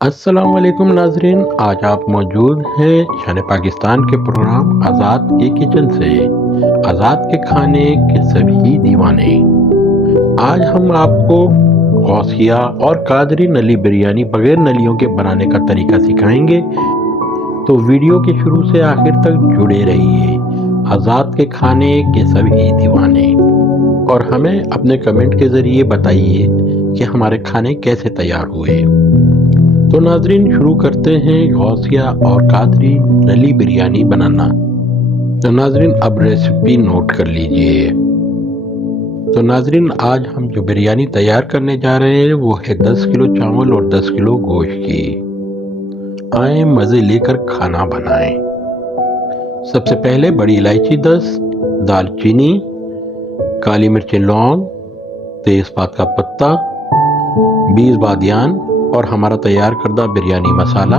अस्सलाम वालेकुम नाजरीन, आज आप मौजूद हैं शान पाकिस्तान के प्रोग्राम आज़ाद के किचन से। आज़ाद के खाने के सभी दीवाने। आज हम आपको गौसिया और कादरी नली बिरयानी बगैर नलियों के बनाने का तरीका सिखाएंगे, तो वीडियो के शुरू से आखिर तक जुड़े रहिए। आज़ाद के खाने के सभी दीवाने। और हमें अपने कमेंट के ज़रिए बताइए कि हमारे खाने कैसे तैयार हुए। तो नाजरीन, शुरू करते हैं गौसिया और कादरी नली बिरयानी बनाना। तो नाजरीन, अब रेसिपी नोट कर लीजिए। तो नाजरीन, आज हम जो बिरयानी तैयार करने जा रहे हैं वो है 10 किलो चावल और 10 किलो गोश्त की। आए मज़े लेकर खाना बनाएं। सबसे पहले बड़ी इलायची 10, दालचीनी, काली मिर्च, लौंग, तेजपात का पत्ता, 20 बादियान और हमारा तैयार करदा बिरयानी मसाला,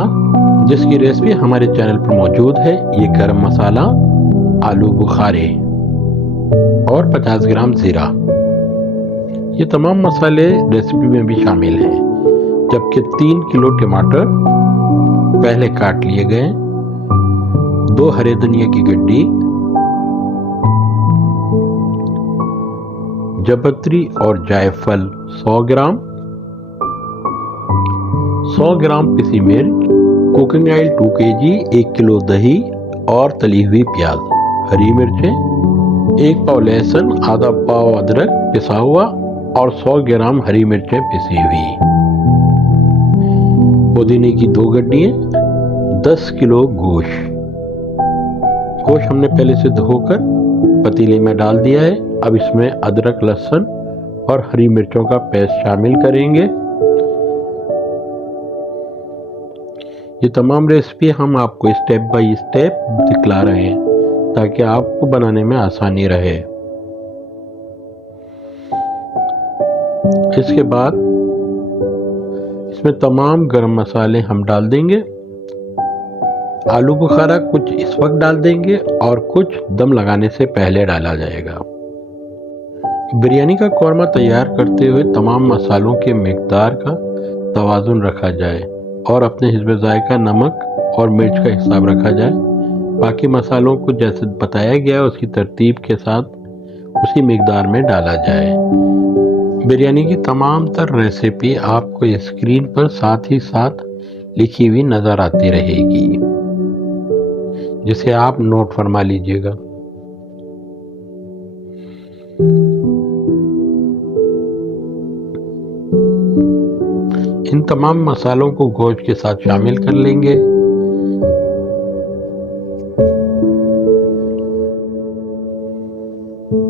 जिसकी रेसिपी हमारे चैनल पर मौजूद है। ये गरम मसाला, आलू बुखारे और 50 ग्राम ज़ीरा। ये तमाम मसाले रेसिपी में भी शामिल हैं। जबकि 3 किलो टमाटर पहले काट लिए गए, 2 हरे धनिया की गड्डी, जपत्री और जायफल 100 ग्राम, 100 ग्राम पिसी मिर्च, कुकिंग ऑयल 2 kg, 1 किलो दही और तली हुई प्याज, हरी मिर्चें, 1 पाव लहसुन, आधा पाव अदरक पिसा हुआ और 100 ग्राम हरी मिर्चें पिसी हुई, पुदीने की 2 गड्डियां, 10 किलो गोश्त। गोश्त हमने पहले से धोकर पतीले में डाल दिया है। अब इसमें अदरक, लहसुन और हरी मिर्चों का पेस्ट शामिल करेंगे। ये तमाम रेसिपी हम आपको स्टेप बाय स्टेप दिखला रहे हैं ताकि आपको बनाने में आसानी रहे। इसके बाद इसमें तमाम गरम मसाले हम डाल देंगे। आलू बुखारा कुछ इस वक्त डाल देंगे और कुछ दम लगाने से पहले डाला जाएगा। बिरयानी का कौरमा तैयार करते हुए तमाम मसालों के मिकदार का तवाजुन रखा जाए और अपने हिस्ब जायका नमक और मिर्च का हिसाब रखा जाए। बाकी मसालों को जैसे बताया गया है उसकी तरतीब के साथ उसी मिकदार में डाला जाए। बिरयानी की तमाम तर रेसिपी आपको स्क्रीन पर साथ ही साथ लिखी हुई नज़र आती रहेगी, जिसे आप नोट फरमा लीजिएगा। इन तमाम मसालों को गोश्त के साथ शामिल कर लेंगे।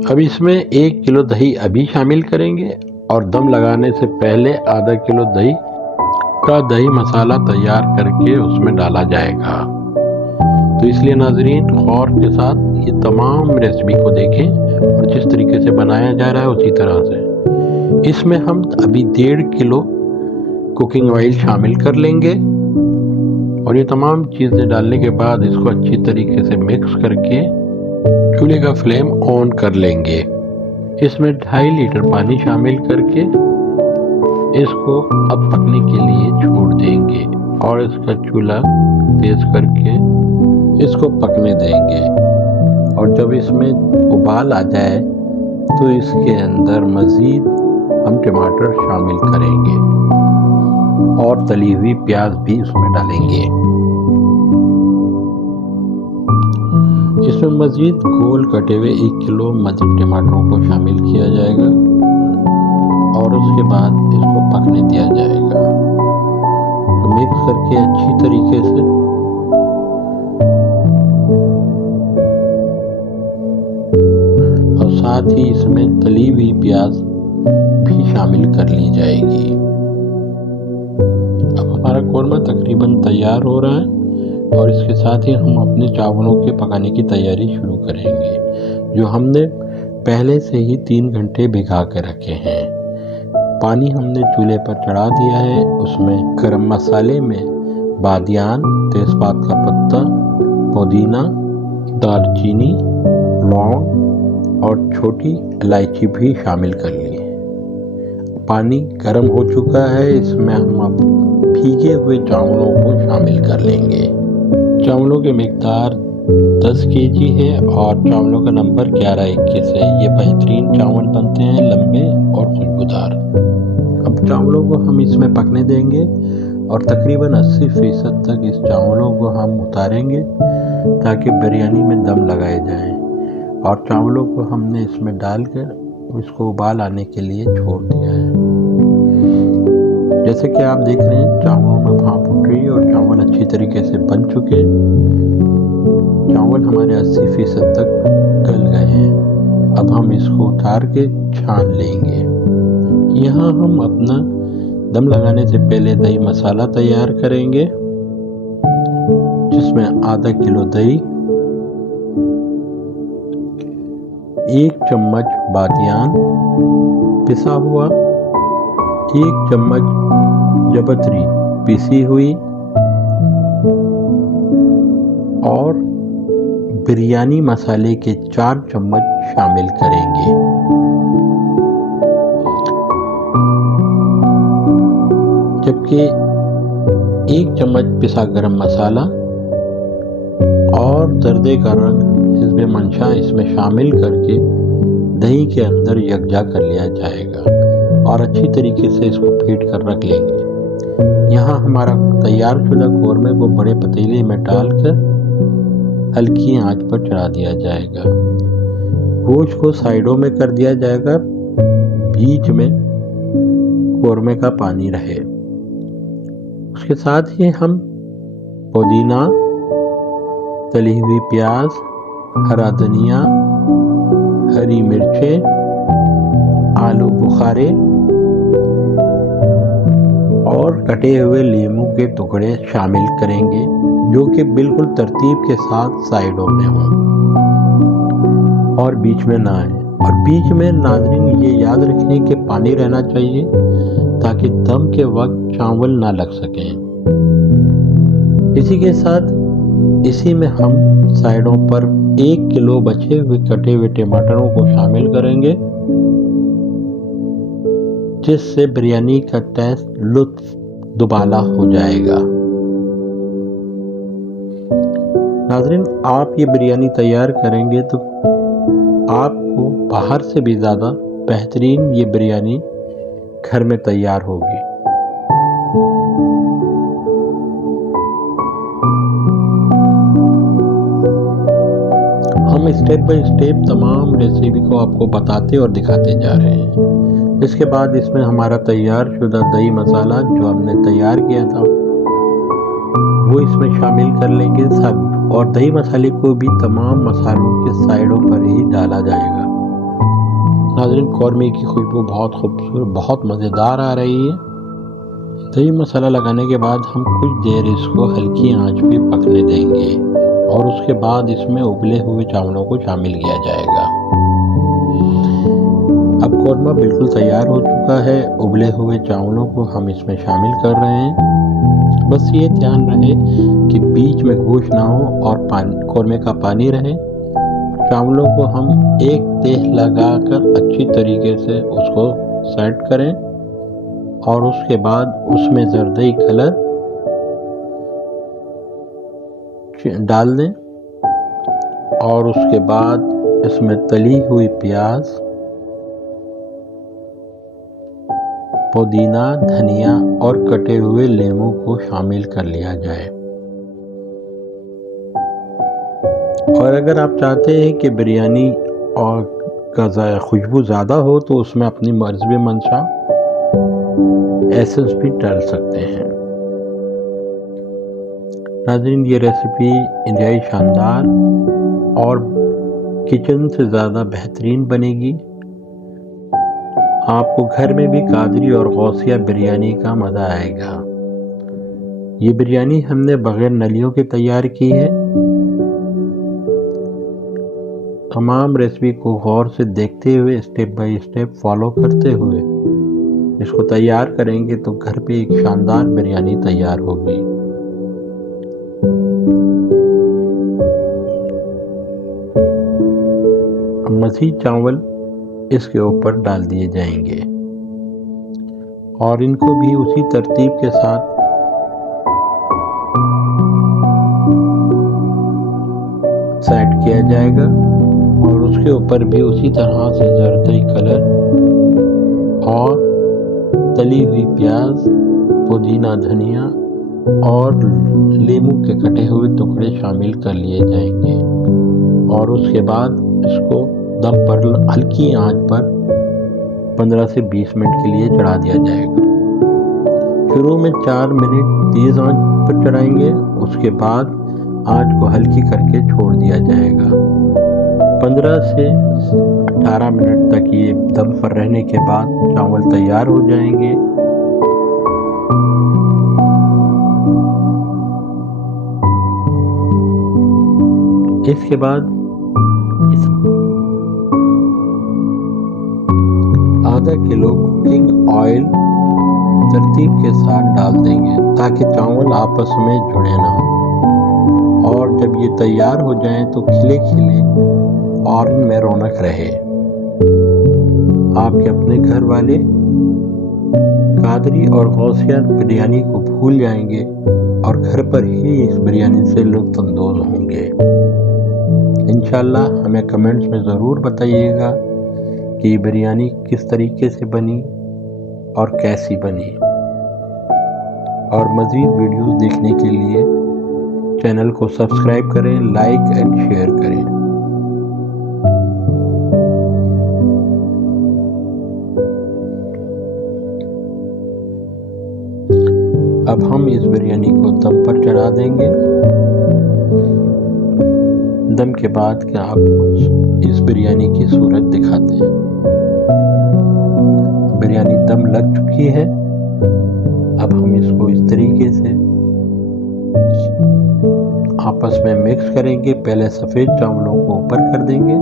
अब इसमें 1 किलो दही अभी शामिल करेंगे और दम लगाने से पहले आधा किलो दही मसाला तैयार करके उसमें डाला जाएगा। तो इसलिए नाजरीन, गौर के साथ ये तमाम रेसिपी को देखें और जिस तरीके से बनाया जा रहा है उसी तरह से। इसमें हम अभी 1.5 किलो कुकिंग ऑयल शामिल कर लेंगे और ये तमाम चीज़ें डालने के बाद इसको अच्छी तरीके से मिक्स करके चूल्हे का फ्लेम ऑन कर लेंगे। इसमें 2.5 लीटर पानी शामिल करके इसको अब पकने के लिए छोड़ देंगे और इसका चूल्हा तेज करके इसको पकने देंगे। और जब इसमें उबाल आ जाए तो इसके अंदर मज़ीद हम टमाटर शामिल करेंगे और तली हुई प्याज भी उसमें डालेंगे। इसमें मज़ीद गोल कटे हुए 1 किलो मजीद टमाटरों को शामिल किया जाएगा और उसके बाद इसको पकने दिया जाएगा। तो मिक्स करके अच्छी तरीके से और साथ ही इसमें तली हुई प्याज भी शामिल कर ली जाएगी। अब हमारा कौरमा तकरीबन तैयार हो रहा है और इसके साथ ही हम अपने चावलों के पकाने की तैयारी शुरू करेंगे, जो हमने पहले से ही 3 घंटे भिगा के रखे हैं। पानी हमने चूल्हे पर चढ़ा दिया है। उसमें गरम मसाले में बादियान, तेजपात का पत्ता, पुदीना, दालचीनी, लौंग और छोटी इलायची भी शामिल कर ली। पानी गर्म हो चुका है, इसमें हम अब भीगे हुए चावलों को शामिल कर लेंगे। चावलों की मिकदार 10 केजी है और चावलों का नंबर 1121 है। ये बेहतरीन चावल बनते हैं, लंबे और खुशबूदार। अब चावलों को हम इसमें पकने देंगे और तकरीबन 80% तक इस चावलों को हम उतारेंगे ताकि बिरयानी में दम लगाए जाएं। और चावलों को हमने इसमें डालकर इसको उबाल आने के लिए छोड़ दिया है। जैसे कि आप देख रहे हैं चावलों में भाप उठ रही है और चावल अच्छी तरीके से बन चुके। चावल हमारे 80% तक गल गए हैं। अब हम इसको उतार के छान लेंगे। यहाँ हम अपना दम लगाने से पहले दही मसाला तैयार करेंगे, जिसमें आधा किलो दही, 1 चम्मच बादियान पिसा हुआ, 1 चम्मच जबतरी पिसी हुई और बिरयानी मसाले के 4 चम्मच शामिल करेंगे। जबकि 1 चम्मच पिसा गरम मसाला और जर्दे का रंग हिज़्ब मंशा इसमें शामिल करके दही के अंदर यकजा कर लिया जाएगा और अच्छी तरीके से इसको फेंट कर रख लेंगे। यहाँ हमारा तैयार शुदा कौरमे को बड़े पतीले में डालकर हल्की आंच पर चढ़ा दिया जाएगा। गोश्त को साइडों में कर दिया जाएगा, बीच में कौरमे का पानी रहे। उसके साथ ही हम पुदीना, तली हुई प्याज, हरा धनिया, हरी मिर्चें, आलू बुखारे और कटे हुए नींबू के टुकड़े शामिल करेंगे, जो कि बिल्कुल तरतीब के साथ साइडों में हों और बीच में ना आए। और बीच में नाज़रीन ये याद रखें कि पानी रहना चाहिए ताकि दम के वक्त चावल ना लग सकें। इसी के साथ इसी में हम साइडों पर 1 किलो बचे हुए कटे हुए टमाटरों को शामिल करेंगे, जिससे बिरयानी का टेस्ट लुत्फ दुबाला हो जाएगा। नाज़रीन, आप ये बिरयानी तैयार करेंगे तो आपको बाहर से भी ज़्यादा बेहतरीन ये बिरयानी घर में तैयार होगी। हम स्टेप बाय स्टेप तमाम रेसिपी को आपको बताते और दिखाते जा रहे हैं। इसके बाद इसमें हमारा तैयार शुदा दही मसाला जो हमने तैयार किया था वो इसमें शामिल कर लेंगे सब, और दही मसाले को भी तमाम मसालों के साइडों पर ही डाला जाएगा। नाज़रीन, कौरमे की खुशबू बहुत खूबसूरत, बहुत मज़ेदार आ रही है। दही मसाला लगाने के बाद हम कुछ देर इसको हल्की आंच पे पकने देंगे और उसके बाद इसमें उबले हुए चावलों को शामिल किया जाएगा। अब कौरमा बिल्कुल तैयार हो चुका है। उबले हुए चावलों को हम इसमें शामिल कर रहे हैं। बस ये ध्यान रहे कि बीच में गोश्त ना हो और कौरमे का पानी रहे। चावलों को हम एक तेल लगाकर अच्छी तरीके से उसको सेट करें और उसके बाद उसमें जर्दई कलर डाल दें और उसके बाद इसमें तली हुई प्याज, पुदीना, धनिया और कटे हुए नींबू को शामिल कर लिया जाए। और अगर आप चाहते हैं कि बिरयानी और का खुशबू ज़्यादा हो तो उसमें अपनी मर्ज़ मंशा एसेंस भी डाल सकते हैं। नाज़रीन, ये रेसिपी इंतहाई शानदार और किचन से ज़्यादा बेहतरीन बनेगी। आपको घर में भी कादरी और गौसिया बिरयानी का मज़ा आएगा। ये बिरयानी हमने बगैर नलियों के तैयार की है। तमाम रेसिपी को गौर से देखते हुए स्टेप बाय स्टेप फॉलो करते हुए इसको तैयार करेंगे तो घर पे एक शानदार बिरयानी तैयार होगी। मज़ीद चावल इसके ऊपर डाल दिए जाएंगे और इनको भी उसी तरतीब के साथ लिया जाएगा और उसके ऊपर भी उसी तरह से जरदई कलर और तली हुई प्याज, पुदीना, धनिया और नींबू के कटे हुए टुकड़े शामिल कर लिए जाएंगे और उसके बाद इसको दम पर हल्की आंच पर 15 से 20 मिनट के लिए चढ़ा दिया जाएगा। शुरू में 4 मिनट तेज आंच पर चढ़ाएंगे, उसके बाद आंच को हल्की करके छोड़ दिया जाएगा। 15 से 18 मिनट तक ये दम पर रहने के बाद चावल तैयार हो जाएंगे। इसके बाद आधा किलो कुकिंग ऑयल तरतीब के साथ डाल देंगे ताकि चावल आपस में जुड़े ना हो और जब ये तैयार हो जाएं तो खिले खिले और में रौनक रहे। आपके अपने घर वाले कादरी और गौसिया बिरयानी को भूल जाएंगे और घर पर ही इस बिरयानी से लुत्फ़अंदोज़ होंगे। इंशाल्लाह हमें कमेंट्स में ज़रूर बताइएगा कि बिरयानी किस तरीके से बनी और कैसी बनी। और मज़ीद वीडियोस देखने के लिए चैनल को सब्सक्राइब करें, लाइक एंड शेयर करें। अब हम इस बिरयानी को दम पर चढ़ा देंगे। दम के बाद क्या आपको इस बिरयानी की सूरत दिखाते हैं। बिरयानी दम लग चुकी है। अब हम इसको इस तरीके से आपस में मिक्स करेंगे। पहले सफ़ेद चावलों को ऊपर कर देंगे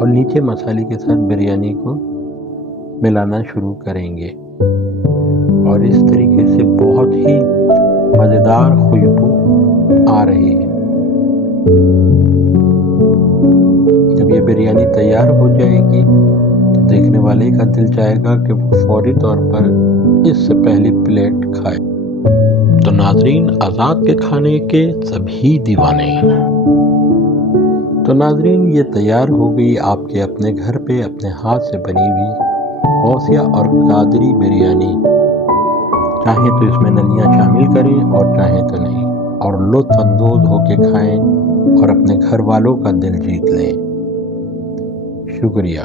और नीचे मसाले के साथ बिरयानी को मिलाना शुरू करेंगे और इस तरीके से बहुत ही मज़ेदार खुशबू आ रही है। जब ये बिरयानी तैयार हो जाएगी तो देखने वाले का दिल चाहेगा कि वो फौरी तौर पर इससे पहली प्लेट खाए। तो नाजरीन, आज़ाद के खाने के सभी दीवाने। तो नाजरीन, ये तैयार हो गई आपके अपने घर पे अपने हाथ से बनी हुई गौसिया और कादरी बिरयानी। चाहे तो इसमें नलियाँ शामिल करें और चाहे तो नहीं, और लुत्फ़अंदोज़ होके खाएं और अपने घर वालों का दिल जीत लें। शुक्रिया।